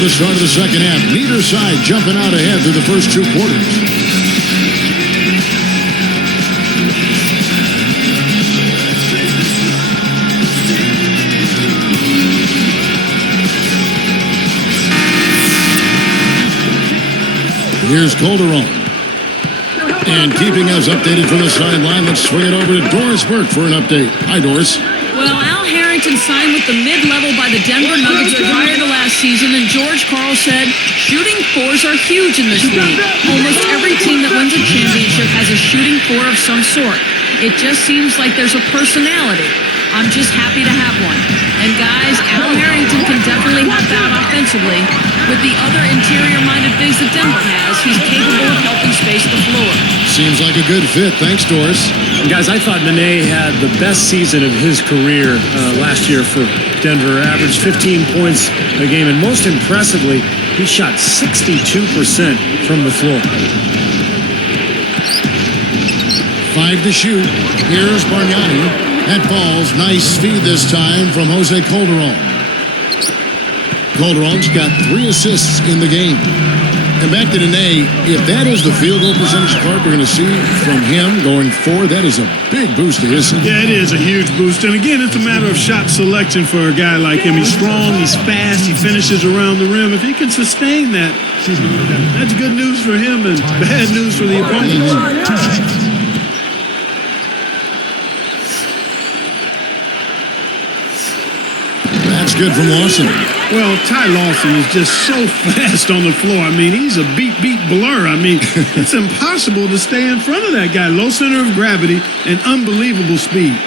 the start of the second half. Neither side jumping out ahead through the first 2 quarters. Here's Calderon. And keeping us updated from the sideline, let's swing it over to Doris Burke for an update. Hi, Doris. Well, Al Harrington signed with the mid-level by the Denver Nuggets prior to last season, and George Karl said shooting fours are huge in this league. Almost every team that wins a championship has a shooting four of some sort. It just seems like there's a personality. I'm just happy to have one. And guys, Al Harrington can definitely help out offensively. With the other interior-minded bigs that Denver has, he's capable of helping space the floor. Seems like a good fit. Thanks, Doris. Guys, I thought Nene had the best season of his career last year for Denver. Averaged 15 points a game, and most impressively, he shot 62% from the floor. 5 to shoot. Here's Bargnani. That ball's nice feed this time from Jose Calderon. Calderon's got 3 assists in the game. And back to Nene, if that is the field goal percentage part we're going to see from him going forward, that is a big boost to his side. Yeah, it is a huge boost. And again, it's a matter of shot selection for a guy like him. He's strong, he's fast, he finishes around the rim. If he can sustain that, that's good news for him and bad news for the opponent. That's good from Lawson. Well, Ty Lawson is just so fast on the floor. I mean, he's a beat blur. I mean, it's impossible to stay in front of that guy. Low center of gravity and unbelievable speed.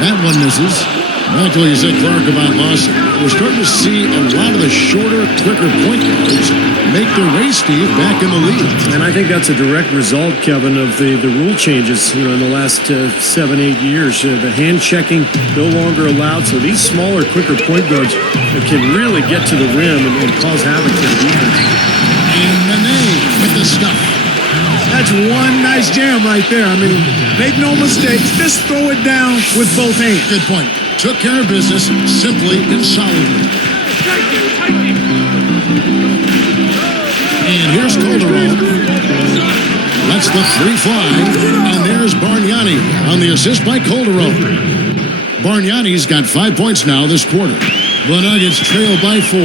That one misses. Back to what you said, Clark, about Lawson. We're starting to see a lot of the shorter, quicker point guards make their way, Steve, back in the league. And I think that's a direct result, Kevin, of the rule changes, in the last 7-8 years. The hand checking no longer allowed, so these smaller, quicker point guards can really get to the rim and cause havoc for the defense. And Nene with the stuff. That's one nice jam right there. I mean, make no mistakes. Just throw it down with both hands. Good point. Took care of business simply and solidly. And here's Calderon. Lets the 3 fly. And there's Bargnani on the assist by Calderon. Bargnani's got 5 points now this quarter. The Nuggets trail by 4.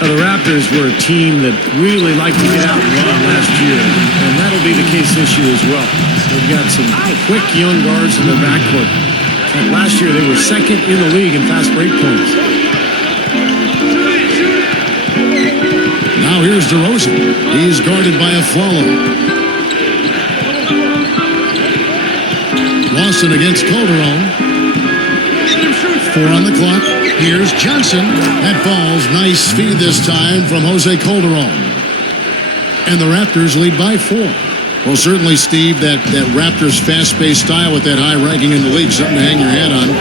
The Raptors were a team that really liked to get out and run last year, and that'll be the case this year as well. They've got some quick young guards in their backcourt. And last year they were second in the league in fast break points. Now here's DeRozan. He's guarded by a follow. Lawson against Calderon. 4 on the clock. Here's Johnson. That ball's nice feed this time from Jose Calderon. And the Raptors lead by 4. Well, certainly, Steve, that Raptors fast-paced style with that high ranking in the league, something to hang your hat on,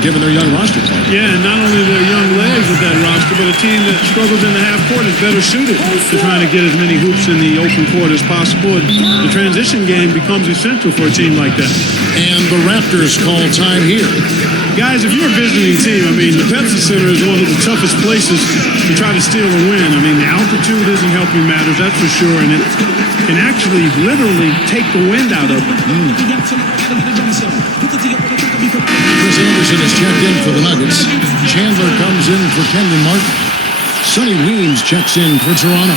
given their young roster play. Yeah, and not only their young legs with that roster, but a team that struggles in the half court is better suited to trying to get as many hoops in the open court as possible. The transition game becomes essential for a team like that. And the Raptors call time here. Guys, if you're a visiting team, the Pepsi Center is one of the toughest places to try to steal a win. The altitude isn't helping matters, that's for sure, and it can actually literally take the wind out of it. Chris Anderson is checked in for the Nuggets. Chandler comes in for Kenyon Martin. Sonny Weems checks in for Toronto.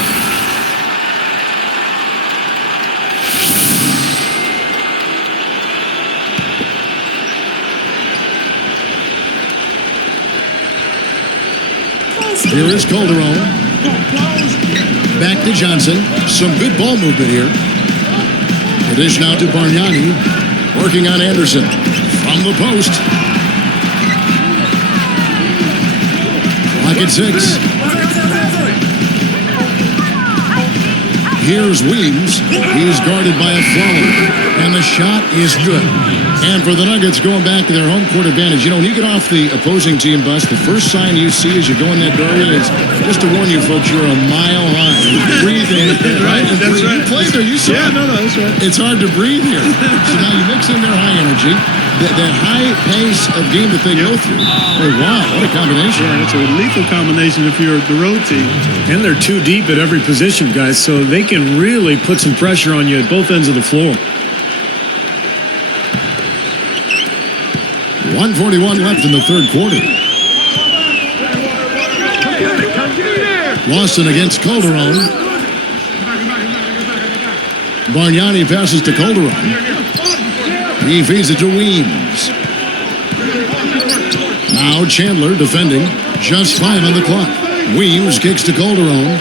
Here is Calderon. Back to Johnson. Some good ball movement here. The dish now to Bargnani. Working on Anderson. From the post. Clock at 6. Here's Weems. He's guarded by a Flower. And the shot is good. And for the Nuggets, going back to their home court advantage, you know, when you get off the opposing team bus, the first sign you see as you go in that doorway is, just to warn you folks, you're a mile high. Breathing, right? That's right. You played there, you saw it. No, that's right. It's hard to breathe here. So now you mix in their high energy, that high pace of game that they go through. Oh, wow, what a combination. Yeah, it's a lethal combination if you're the road team. And they're too deep at every position, guys, so they can really put some pressure on you at both ends of the floor. 1:41 left in the third quarter. Lawson against Calderon. Bargnani passes to Calderon. He feeds it to Weems. Now Chandler defending. Just 5 on the clock. Weems kicks to Calderon.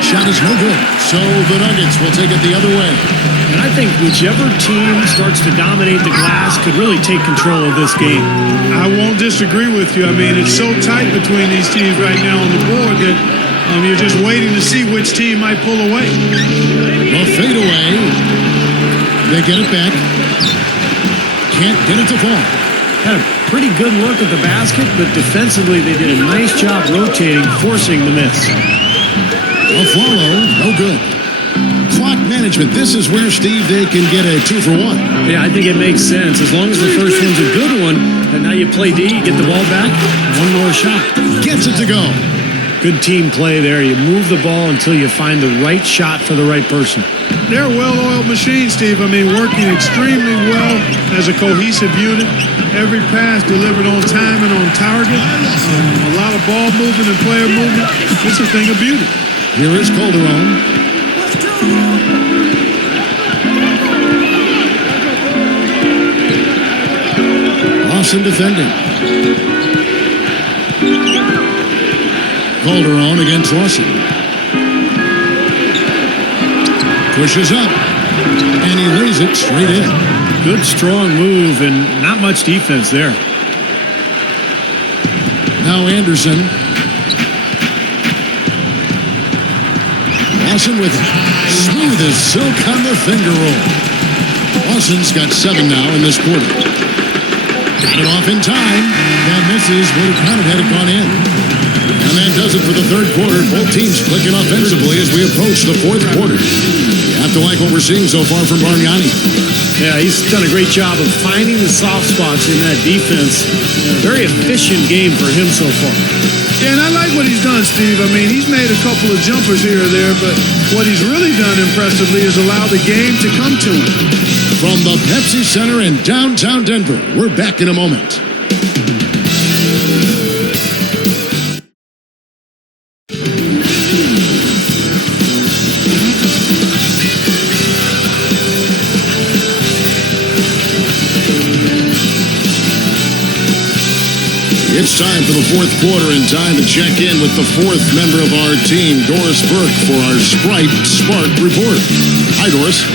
Shot is no good. So the Nuggets will take it the other way. And I think whichever team starts to dominate the glass could really take control of this game. I won't disagree with you. I mean, it's so tight between these teams right now on the board that you're just waiting to see which team might pull away. The fadeaway. They get it back. Can't get it to fall. Had a pretty good look at the basket, but defensively they did a nice job rotating, forcing the miss. A follow, no good. Clock management. This is where, Steve, they can get a 2-for-1. Yeah, I think it makes sense. As long as the first one's a good one, and now you play D, you get the ball back, one more shot. Gets it to go. Good team play there. You move the ball until you find the right shot for the right person. They're a well-oiled machine, Steve. I mean, working extremely well as a cohesive unit. Every pass delivered on time and on target. A lot of ball movement and player movement. It's a thing of beauty. Here is Calderon. Lawson defending. Calderon against Lawson. Pushes up. And he lays it straight in. Good, strong move, and not much defense there. Now Anderson. Lawson with smooth as silk on the finger roll. Lawson's got 7 now in this quarter. Got it off in time. That misses. Would have counted had it gone in. And that does it for the third quarter. Both teams clicking offensively as we approach the fourth quarter. You have to like what we're seeing so far from Bargnani. Yeah, he's done a great job of finding the soft spots in that defense. Very efficient game for him so far. Yeah, and I like what he's done, Steve. I mean, he's made a couple of jumpers here or there, but what he's really done impressively is allow the game to come to him. From the Pepsi Center in downtown Denver, we're back in a moment. It's time for the fourth quarter and time to check in with the fourth member of our team, Doris Burke, for our Sprite Spark Report. Hi, Doris.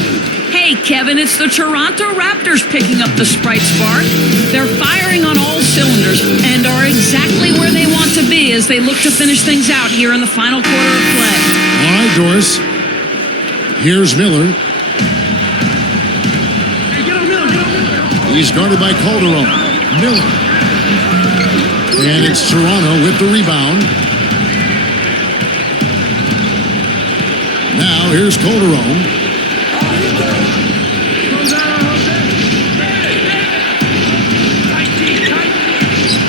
Hey, Kevin, it's the Toronto Raptors picking up the Sprite Spark. They're firing on all cylinders and are exactly where they want to be as they look to finish things out here in the final quarter of play. All right, Doris. Here's Miller. He's guarded by Calderon. Miller. And it's Toronto with the rebound. Now here's Calderon.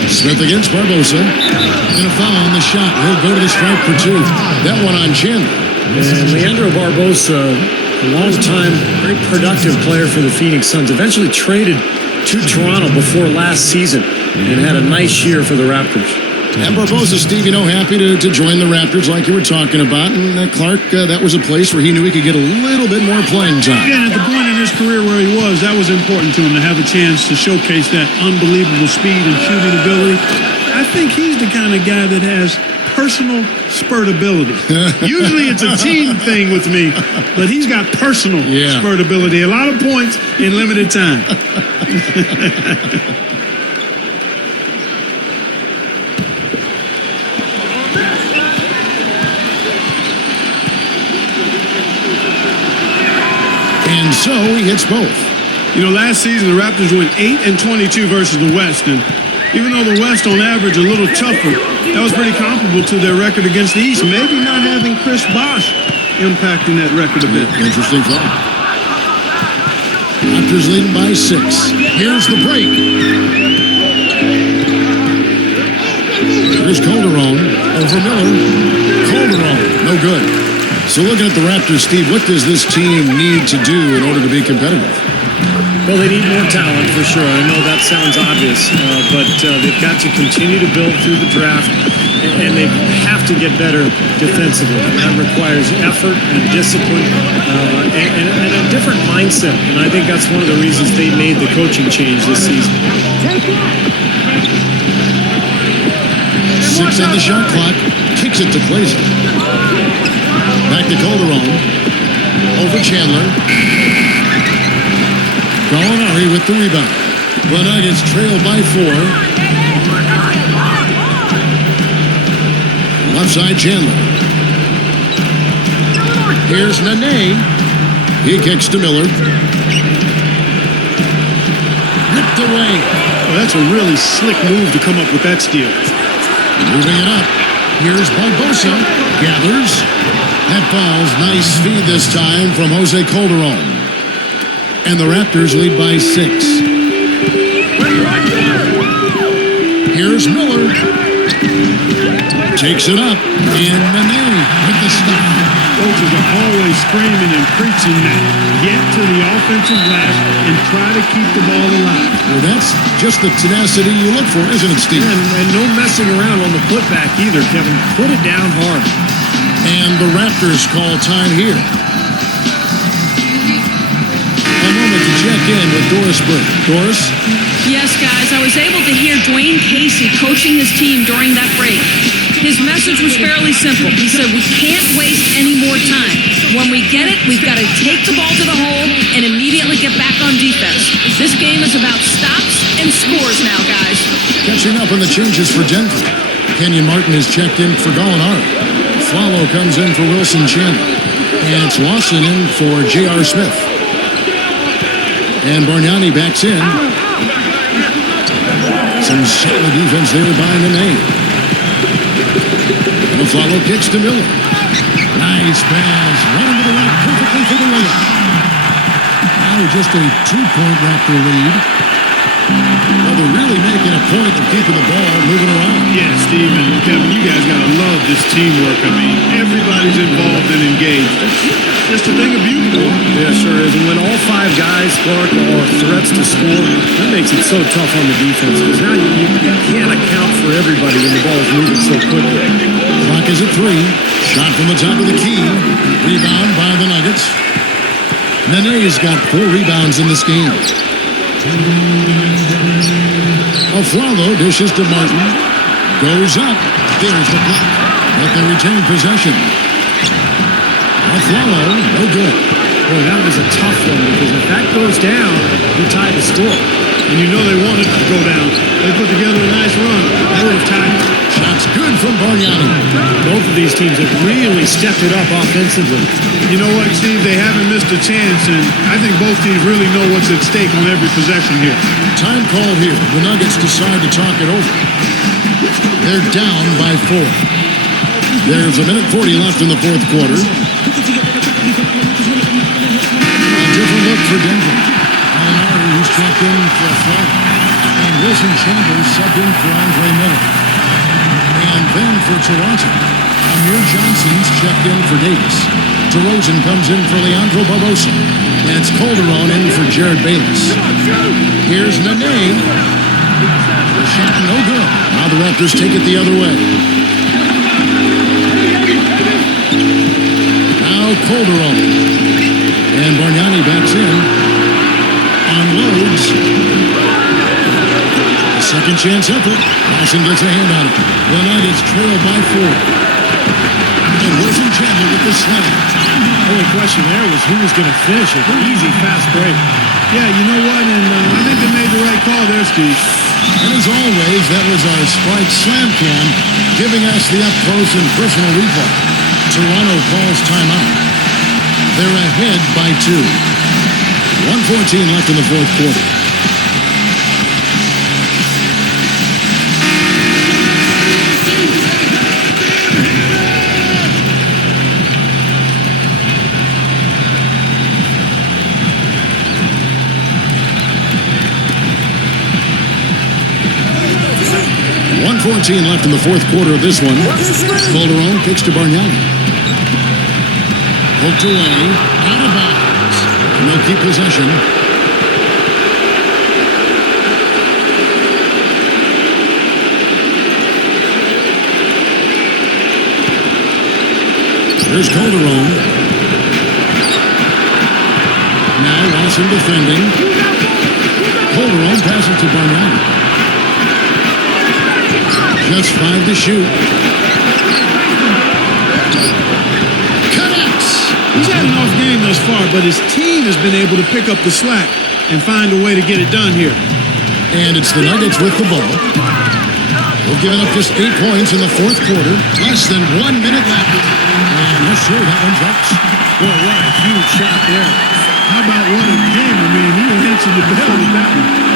Smith against Barbosa. And a foul on the shot. He'll go to the stripe for 2. That one on Chandler. And Leandro Barbosa, a long-time, very productive player for the Phoenix Suns, eventually traded to Toronto before last season and had a nice year for the Raptors. And Barbosa, Steve, happy to join the Raptors like you were talking about. And Clark, that was a place where he knew he could get a little bit more playing time. Yeah, and at the point in his career where he was, that was important to him to have a chance to showcase that unbelievable speed and shooting ability. I think he's the kind of guy that has personal spurtability. Usually it's a team thing with me, but he's got personal spurtability. A lot of points in limited time. And so he hits both. You know, last season the Raptors went 8-22 versus the West, and even though the West on average a little tougher, that was pretty comparable to their record against the East. Maybe not having Chris Bosh impacting that record a bit. Interesting thought. Raptors leading by 6. Here's the break. Here's Calderon over Miller. Calderon, no good. So looking at the Raptors, Steve, what does this team need to do in order to be competitive? Well, they need more talent for sure. I know that sounds obvious, but they've got to continue to build through the draft, and they have to get better defensively. That requires effort and discipline and a different mindset, and I think that's one of the reasons they made the coaching change this season. 6 on the shot clock. Kicks it to Glazer. Back to Calderon. Over Chandler. Gallinari with the rebound. The Nuggets trail by 4. Left side Chandler. Here's Nene. He kicks to Miller. Ripped away. Oh, that's a really slick move to come up with that steal. Moving it up. Here's Barbosa. Gathers. That falls. Nice feed this time from Jose Calderon. And the Raptors lead by 6. Here's Miller. Takes it up. And Nene with the stop. Coaches are always screaming and preaching that. Get to the offensive glass and try to keep the ball alive. Well, that's just the tenacity you look for, isn't it, Steve? And no messing around on the putback either, Kevin. Put it down hard. And the Raptors call time here. A moment to check in with Doris Burke. Doris? Yes, guys, I was able to hear Dwayne Casey coaching his team during that break. His message was fairly simple. He said, we can't waste any more time. When we get it, we've got to take the ball to the hole and immediately get back on defense. This game is about stops and scores now, guys. Catching up on the changes for Denver. Kenyon Martin has checked in for Gallinari. Flalo comes in for Wilson Chandler. And it's Lawson in for J.R. Smith. And Bargnani backs in. Some solid defense there by Nene. And Flalo kicks to Miller. Nice pass. Running to the right perfectly for the layup. Now just a 2-point Raptor lead. Well, they're really making a point of keeping the ball moving around. Yeah, Steve and Kevin, you guys got to love this teamwork. I mean, everybody's involved and engaged. It's just a thing of beauty. Yeah, sure is. And when all 5 guys, Clark, are threats to score, that makes it so tough on the defense. Because now you can't account for everybody when the ball is moving so quickly. Clock is at 3. Shot from the top of the key. Rebound by the Nuggets. Nene's got 4 rebounds in this game. Flalo dishes to Martin. Goes up. There's the block. But they retain possession. Flalo, no good. Boy, that was a tough one because if that goes down, you tie the score. And you know they wanted it to go down. They put together a nice run. That would have tied it. Shots good from Bargnani. Both of these teams have really stepped it up offensively. You know what, Steve? They haven't missed a chance, and I think both teams really know what's at stake on every possession here. Time called here. The Nuggets decide to talk it over. They're down by 4. There's a minute 40 left in the fourth quarter. A different look for Denver. Gallinari, who's checked in for Flalo. And Wilson Chambers subbed in for Andre Miller. And then for Toronto, Amir Johnson's checked in for Davis. DeRozan comes in for Leandro Barbosa. And it's Calderon in for Jared Bayless. Here's Nene. The shot no good. Now the Raptors take it the other way. Now Calderon. And Bargnani backs in. Unloads. Second chance effort. Lawson gets a hand on it. The Nuggets trail by 4. And Wilson Chandler with the slam. The only question there was who was going to finish it. Easy, fast break. Yeah, you know what? And I think they made the right call there, Steve. And as always, that was our Sprite Slam Cam giving us the up-close and personal replay. Toronto calls timeout. They're ahead by 2. 1:14 left in the fourth quarter. .14 left in the fourth quarter of this one. Calderon kicks to Bargnani. Poked away, out of bounds. And they'll keep possession. Here's Calderon. Now Lawson defending. Calderon passes to Bargnani. Just 5 to shoot. Connects. He's had an off game thus far, but his team has been able to pick up the slack and find a way to get it done here. And it's the Nuggets with the ball. They've given up just 8 points in the fourth quarter. Less than 1 minute left. And yes, sir, that one's up. Boy, what a huge shot there. How about one in the game? I mean, he didn't answer the bell with that one.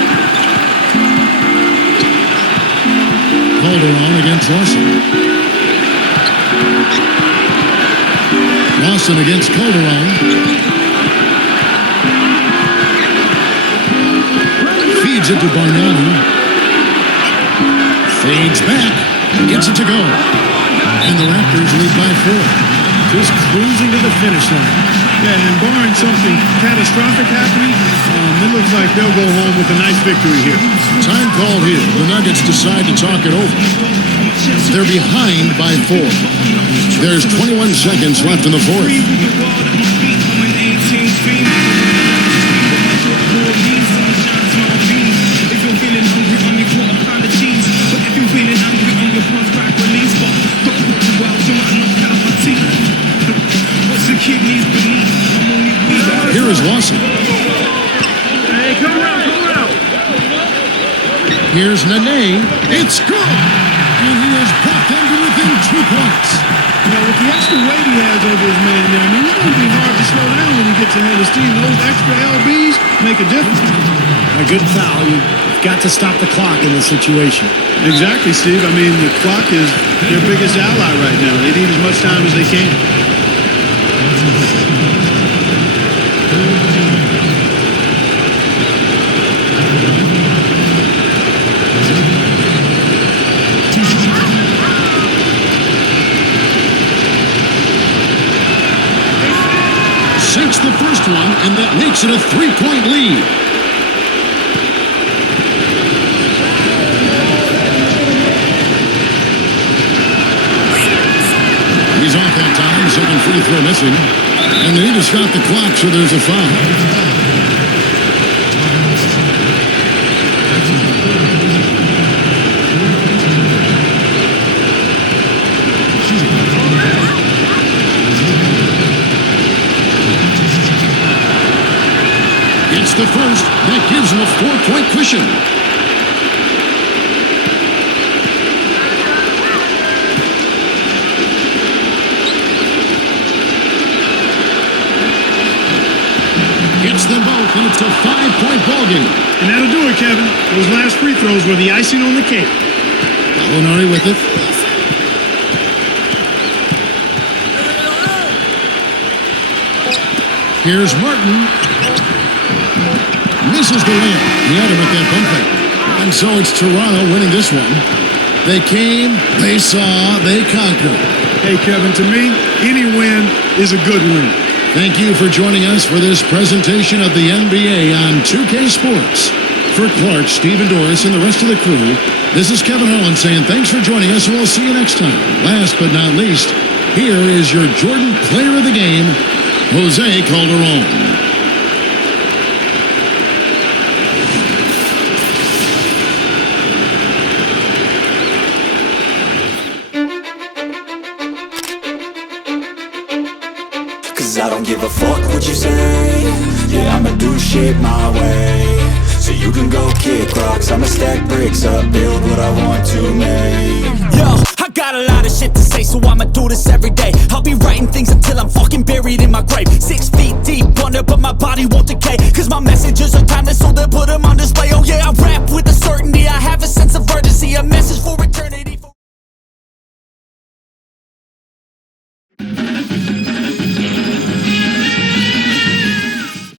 Calderon against Lawson. Lawson against Calderon. Feeds it to Bargnani. Fades back. Gets it to go. And the Raptors lead by 4. Just cruising to the finish line. Yeah, and barring something catastrophic happening, it looks like they'll go home with a nice victory here. Time called here. The Nuggets decide to talk it over. They're behind by 4. There's 21 seconds left in the fourth. Here is Lawson. Hey, come around. Here's Nene. It's good. And he has brought them to within 2 points. You know, with the extra weight he has over his man there, I mean, it's going to be hard to slow down when he gets ahead of steam. Those extra LBs make a difference. A good foul. You've got to stop the clock in this situation. Exactly, Steve. I mean, the clock is their biggest ally right now. They need as much time as they can. Sinks the first one, and that makes it a 3-point lead. He's off that time, second free throw missing. And they need to stop the clock, so there's a foul. It's the first. That gives him a 4-point cushion. Gets them both, and it's a 5-point ballgame. And that'll do it, Kevin. Those last free throws were the icing on the cake. Gallinari with it. Here's Martin. Misses the layup. He had him at that bumper. And so it's Toronto winning this one. They came, they saw, they conquered. Hey, Kevin, to me, any win is a good win. Thank you for joining us for this presentation of the NBA on 2K Sports. For Clark, Steve Doris, and the rest of the crew, this is Kevin Holland saying thanks for joining us, and we'll see you next time. Last but not least, here is your Jordan Player of the Game, Jose Calderon. I don't give a fuck what you say. Yeah, I'ma do shit my way. So you can go kick rocks, I'ma stack bricks up, build what I want to make. Yo, I got a lot of shit to say, so I'ma do this every day. I'll be writing things until I'm fucking buried in my grave. 6 feet deep under, but my body won't decay, cause my messages are timeless, so they'll put